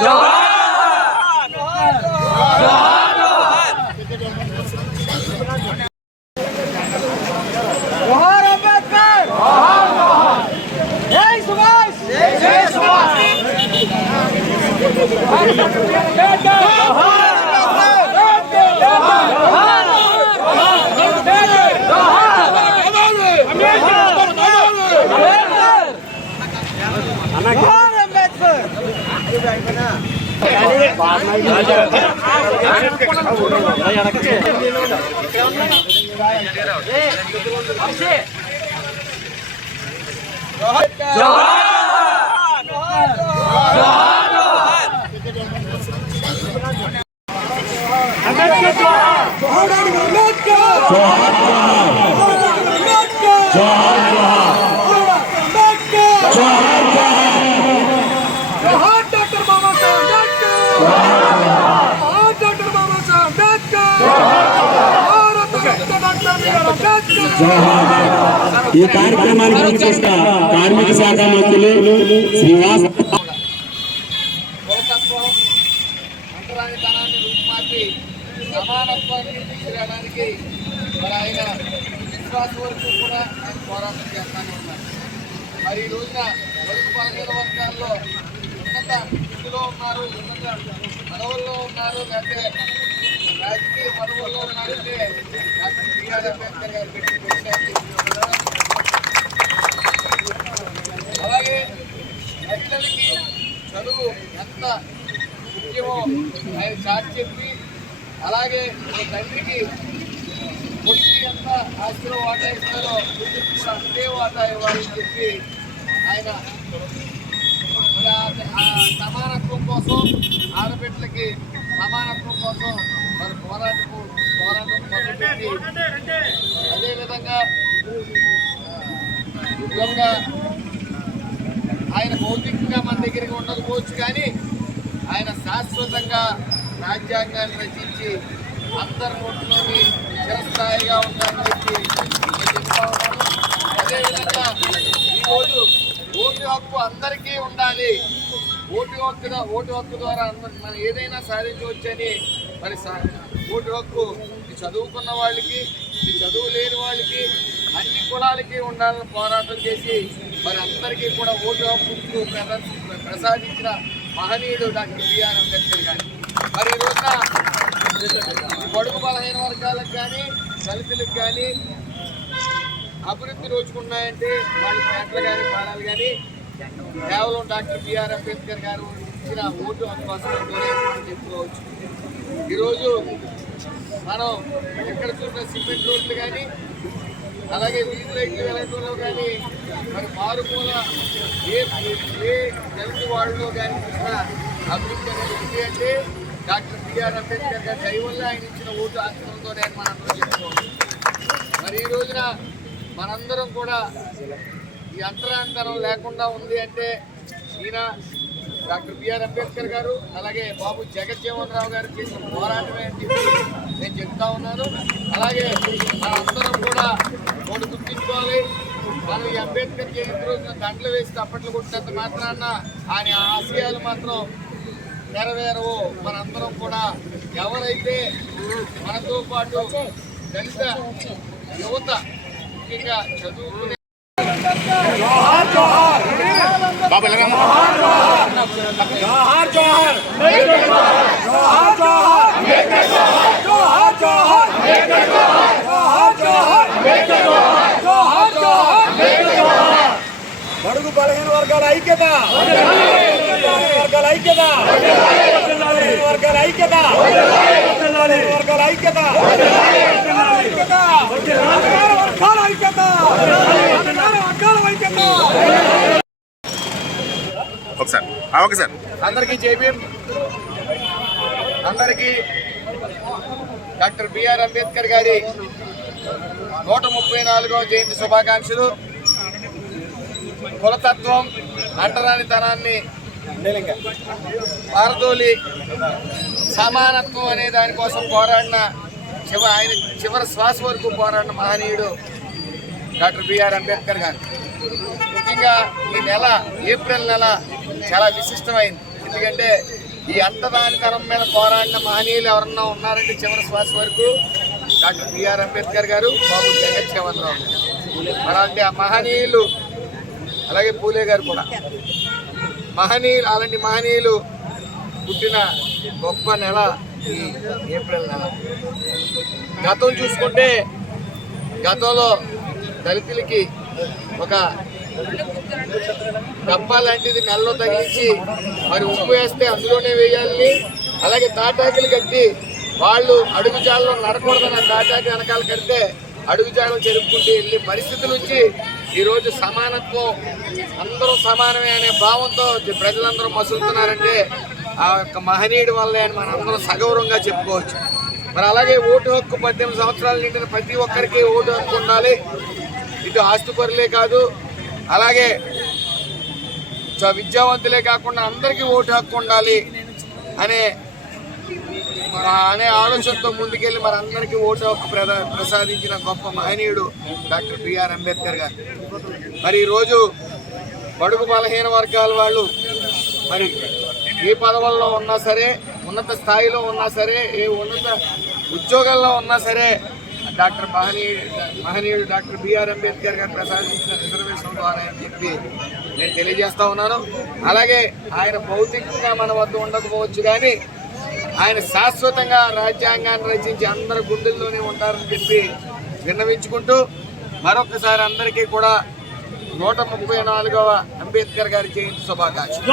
જોહાર જોહાર জোহার জোহার জোহার ఈ కార్యక్రమానికి వచ్చేసిన కార్మిక శాఖ మంత్రులు శ్రీవాస్ సమానత్వాన్ని తీసుకురావడానికి మరి ఆయన విశ్వాస వరకు కూడా ఆయన పోరాటం చేస్తానే ఉన్నారు మరి ఈ రోజున బడుగు బలహీన వర్గాల్లో ఉన్నత స్థితిలో ఉన్నారు ఉన్నత పదవుల్లో ఉన్నారు లేకపోతే రాజకీయ పదవుల్లో ఉన్నారంటే డాక్టర్ బిఆర్ అంబేద్కర్ గారు అలాగే మహిళలకి చదువు ఎంత ముఖ్యమో ఆయన చాటి చెప్పి అలాగే తండ్రికి కొడుకు ఎంత ఆస్తిలో వాటా ఇస్తారో కూడా అంతే వాటా ఇవ్వాలని చెప్పి ఆయన సమానత్వం కోసం ఆడబిడ్డలకి సమానత్వం కోసం మరి పోరాటం పోరాటం మొదలుపెట్టి అదేవిధంగా ఉద్యోగంగా ఆయన భౌతికంగా మన దగ్గరికి ఉండకపోవచ్చు కానీ ఆయన శాశ్వతంగా రాజ్యాంగాన్ని రచించి అందరి నోట్లోని చిరస్థాయిగా ఉంటారు చెప్పి నేను చెప్తా ఉన్నాను అదేవిధంగా ఈరోజు ఓటు హక్కు అందరికీ ఉండాలి. ఓటు హక్కు ఓటు హక్కు ద్వారా మనం ఏదైనా సాధించవచ్చని మరి సా- ఓటు హక్కు చదువుకున్న వాళ్ళకి చదువు లేని వాళ్ళకి అన్ని కులాలకి ఉండాలని పోరాటం చేసి మరి అందరికీ కూడా ఓటు హక్కు ప్రసాదించిన మహనీయుడు డాక్టర్ బిఆర్ అంబేద్కర్ గారు. మరి ఈ రోజున బలహీన వర్గాలకు కానీ దళితులకు కానీ అభివృద్ధి రోజుకున్నాయంటే వాళ్ళ పేటలు కానీ పాడాలు కానీ కేవలం డాక్టర్ బిఆర్ అంబేద్కర్ గారు ఇచ్చిన ఓటు అవకాశంతోనే మనం చెప్పుకోవచ్చు. ఈరోజు మనం ఎక్కడ చూసిన సిమెంట్ రోడ్లు కానీ అలాగే వీధి లైట్లు వెలగడంలో కానీ మరి మారుమూల ఏ ఏ తెలుగు వాళ్ళలో కానీ చూసిన అభివృద్ధి అనేది ఉంది అంటే డాక్టర్ బిఆర్ అంబేద్కర్ గారి దయ వల్ల ఆయన ఇచ్చిన ఓటు ఆశ్రమంతోనే మనం చెప్పుకోవచ్చు మరి ఈ రోజున మనందరం కూడా ఈ అంతరాంతరం లేకుండా ఉంది అంటే ఈయన డాక్టర్ బిఆర్ అంబేద్కర్ గారు అలాగే బాబు జగజ్జీవన్ రావు గారు చేసిన పోరాటమే అని చెప్పి నేను చెప్తా ఉన్నాను. అలాగే మనందరం కూడా ఒకటి గుర్తించుకోవాలి. మనం ఈ అంబేద్కర్ జయంతి రోజున దండలు వేసి తప్పట్లు కొట్టినంత మాత్రాన ఆయన ఆశయాలు మాత్రం నెరవేరవు. మనందరం కూడా ఎవరైతే మనతో పాటు దళిత యువత ముఖ్యంగా చదువుకునే బడుగు బలహీన వర్గాల ఐక్యత బలహీన వర్గాల ఐక్యత బలహీన వర్గాల ఐక్యత బలహీన వర్గాల ఐక్యత ఐక్యత ఒకసారి సార్ ఓకే సార్. అందరికీ జేబీఎం అందరికీ డాక్టర్ బిఆర్ అంబేద్కర్ గారి నూట ముప్పై నాలుగవ జయంతి శుభాకాంక్షలు. కులతత్వం అంటరానితనాన్ని పారదోలి సమానత్వం అనే దానికోసం పోరాడిన చివ ఆయన చివరి శ్వాస వరకు పోరాడిన మహనీయుడు డాక్టర్ బిఆర్ అంబేద్కర్ గారు. ముఖ్యంగా ఈ నెల ఏప్రిల్ నెల చాలా విశిష్టమైంది. ఎందుకంటే ఈ అంతదానితనం మీద పోరాడిన మహనీయులు ఎవరన్నా ఉన్నారంటే చివరి శ్వాస వరకు డాక్టర్ బిఆర్ అంబేద్కర్ గారు బాబు జగజ్జీవన్ రావు గారు. మరి అలాంటి ఆ మహనీయులు అలాగే పూలే గారు కూడా. మహనీయులు అలాంటి మహనీయులు పుట్టిన గొప్ప నెల ఈ ఏప్రిల్ నెల. గతం చూసుకుంటే గతంలో దళితులకి ఒక డబ్బా లాంటిది నెలలో తగిలించి మరి ఉప్పు వేస్తే అందులోనే వేయాలని అలాగే తాటాకులు కట్టి వాళ్ళు అడుగుజాలలో నడకూడదని తాటాకి వెనకాల కడితే అడుగుజాడలు జరుపుకుంటూ వెళ్ళి పరిస్థితి నుంచి ఈరోజు సమానత్వం అందరూ సమానమే అనే భావంతో ప్రజలందరూ మసులుతున్నారంటే ఆ యొక్క మహనీయుడి వల్లే అని మనం అందరం సగౌరవంగా చెప్పుకోవచ్చు. మరి అలాగే ఓటు హక్కు పద్దెనిమిది సంవత్సరాలు నిండిన ప్రతి ఒక్కరికి ఓటు హక్కు ఉండాలి. ఇది ఆస్తిపరులే కాదు. అలాగే విద్యావంతులే కాకుండా అందరికీ ఓటు హక్కు ఉండాలి అనే అనే ఆలోచనతో ముందుకెళ్ళి మరి అందరికీ ఓటు హక్కు ప్రసాదించిన గొప్ప మహనీయుడు డాక్టర్ బిఆర్ అంబేద్కర్ గారు. మరి ఈరోజు బడుగు బలహీన వర్గాల వాళ్ళు మరి ఏ పదవుల్లో ఉన్నా సరే ఉన్నత స్థాయిలో ఉన్నా సరే ఏ ఉన్నత ఉద్యోగాల్లో ఉన్నా సరే డాక్టర్ మహనీయుడు మహనీయుడు డాక్టర్ బిఆర్ అంబేద్కర్ గారు ప్రసాదించిన రిజర్వేషన్ ద్వారా అని చెప్పి నేను తెలియజేస్తా ఉన్నాను. అలాగే ఆయన భౌతికంగా మన వద్ద ఉండకపోవచ్చు కానీ ఆయన శాశ్వతంగా రాజ్యాంగాన్ని రచించి అందరి గుండెల్లోనే ఉంటారని చెప్పి విన్నవించుకుంటూ మరొకసారి అందరికీ కూడా నూట ముప్పై నాలుగవ అంబేద్కర్ గారి జయంతి శుభాకాంక్షలు.